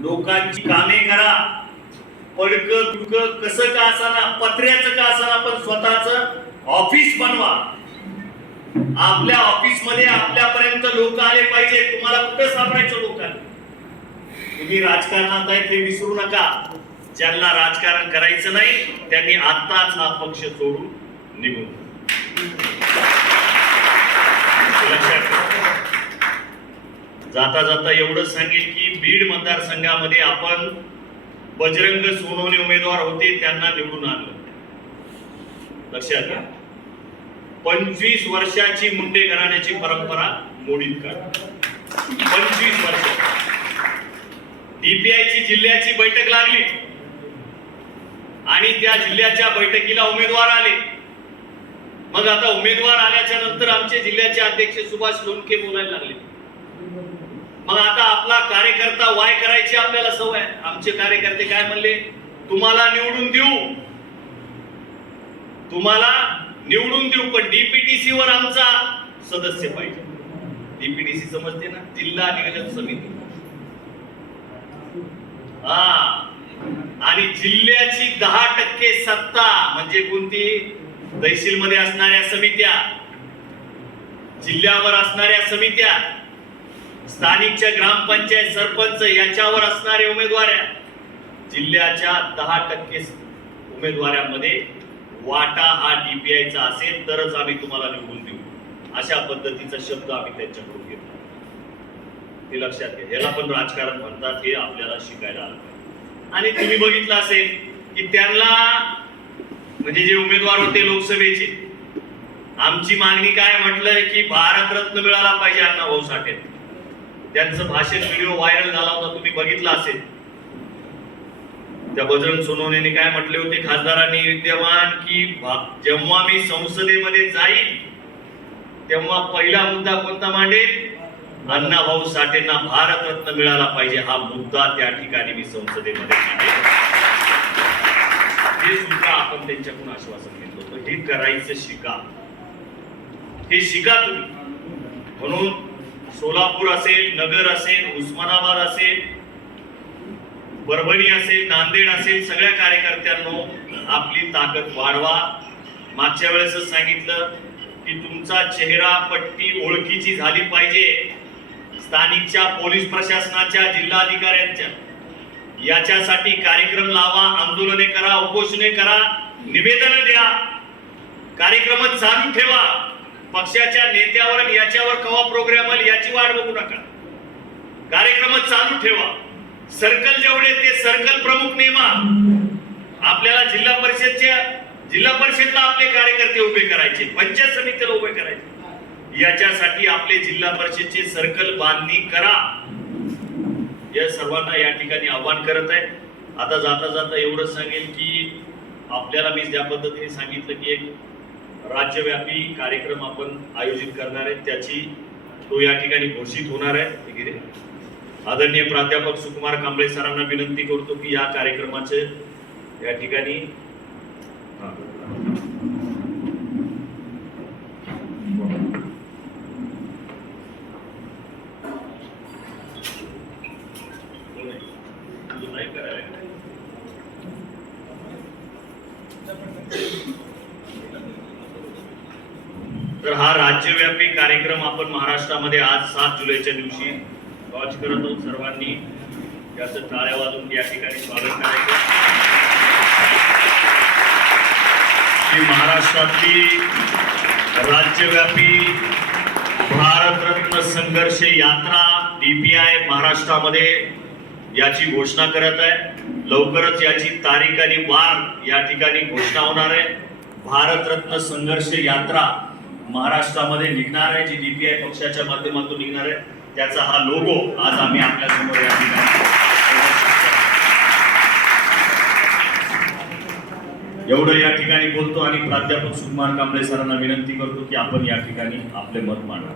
लोकांची कामे करा, पडकं दुडकं कसं का असाना, पत्र्याचं का असाना, पण स्वतःच ऑफिस बनवा. आपल्या ऑफिस मध्ये आपल्यापर्यंत लोक आले पाहिजे. तुम्हाला कुठं सापडायचं लोकांना? तुम्ही राजकारणात आहे हे विसरू नका. ज्यांना राजकारण करायचं नाही त्यांनी आताच हा पक्ष सोडून निघून जाता जाता एवढंच सांगेल की बीड मतदारसंघामध्ये आपण बजरंग सोनवणे उमेदवार होते, त्यांना निवडून आणलं. लक्षात घ्या, 25 वर्षाची मुंडे घराण्याची परंपरा मोडीत काढ. 25 वर्ष डीपीआयची जिल्ह्याची बैठक लागली आणि त्या जिल्ह्याच्या बैठकीला उमेदवार आले. मग आता उमेदवार आल्याच्या नंतर आमचे जिल्ह्याचे अध्यक्ष सुभाष लोणके बोलायला लागले. मग आता आपला कार्यकर्ता वाय करायची आपल्याला सवय. आमचे कार्यकर्ते काय म्हणले? तुम्हाला निवडून देऊ, तुम्हाला निवडून देऊ, पण डीपीटीसी वर आमचा सदस्य पाहिजे. डीपीटीसी समजते ना, जिल्हा नियोजन समिती. आणि जिल्ह्याची 10% सत्ता म्हणजे कोणती? तहसील मध्ये असणाऱ्या समित्या, जिल्ह्यावर असणाऱ्या समित्या, स्थानिकच्या ग्रामपंचायत सरपंच याच्यावर असणारे उमेदवार. जिल्ह्याच्या 10% उमेदवारांमध्ये वाटा हा डीपीआयचा असेल तरच आम्ही तुम्हाला निवडून देऊ. अशा पद्धतीचा शब्द आम्ही त्यांच्याकडून घेतला. ते लक्षात घ्या. याला पण राजकारण म्हणतात, हे आपल्याला शिकायला आलं. आणि तुम्ही बघितलं असेल की त्यांना म्हणजे जे उमेदवार होते लोकसभेचे, आमची मागणी काय म्हटलंय की भारतरत्न मिळाला पाहिजे अण्णाभाऊ साठे. त्यांचं भाषण व्हिडिओ व्हायरल झाला होता, तुम्ही बघितला असेल. त्या बजरंग सोनवणेने काय म्हटले होते खासदारांनी विद्यमान की जेव्हा मी संसदेमध्ये जाईल तेव्हा पहिला मुद्दा कोणता मांडेल? अण्णाभाऊ साठेंना भारतरत्न मिळाला पाहिजे हा मुद्दा त्या ठिकाणी मी संसदेमध्ये मांडेल. हे सुद्धा आपण त्यांच्याकडून आश्वासन घेतलं होतं. हे करायचं शिका, हे शिका तुम्ही. म्हणून सोलापूर असेल, नगर असेल, उस्मानाबाद असेल, परभणी असेल, नांदेड असेल, सगळ्या कार्यकर्त्यांनो आपली ताकद वाढवा. मागच्या वेळेसच सांगितलं की तुमचा चेहरा पट्टी ओळखीची झाली पाहिजे. स्थानिकच्या पोलीस प्रशासनाच्या, जिल्हाधिकाऱ्यांच्या, याच्यासाठी कार्यक्रम लावा, आंदोलने करा, उपोषणे करा, निवेदन द्या, कार्यक्रम चालू ठेवा. पक्षाच्या नेत्यावर याच्यावर कवा प्रोग्राम आली याची वाट बघू नका. कार्यक्रम चालू ठेवा. सर्कल जेवढे ते सर्कल प्रमुख नेमा. आपल्याला जिल्हा परिषदला आपले कार्यकर्ते उभे करायचे, पंचायत समितीला उभे करायचे. याच्यासाठी आपले जिल्हा परिषदचे सर्कल बांधणी करा. या सर्वांना या ठिकाणी आव्हान करत आहे. आता जाता जाता एवढंच सांगेल की आपल्याला मी ज्या पद्धतीने सांगितलं की एक राज्यव्यापी कार्यक्रम आपण आयोजित करणार आहे, त्याची तो या ठिकाणी घोषित होणार आहे. आदरणीय प्राध्यापक सुकुमार कांबळे सरांना विनंती करतो की या कार्यक्रमाचे या ठिकाणी तर हा राज्यव्यापी कार्यक्रम आपण महाराष्ट्रामध्ये आज 7 जुलैच्या दिवशी लॉन्च करत आहोत. सर्वांनी याचं टाळ्या वाजवून या ठिकाणी स्वागत करायचं. ही महाराष्ट्रातली राज्यव्यापी भारतरत्न संघर्ष यात्रा डीपीआय महाराष्ट्रामध्ये याची घोषणा करत आहे. लवकरच याची तारीख आणि वार या ठिकाणी घोषणा होणार आहे. भारतरत्न संघर्ष यात्रा महाराष्ट्रामध्ये निघणार आहे, जी डीपीआय पक्षाच्या माध्यमातून निघणार आहे. त्याचा हा लोगो आज आम्ही आपल्या समोर या ठिकाणी. एवढं या ठिकाणी बोलतो आणि प्राध्यापक सुकुमार कांबळे सरांना विनंती करतो की आपण या ठिकाणी आपले मत मांडा.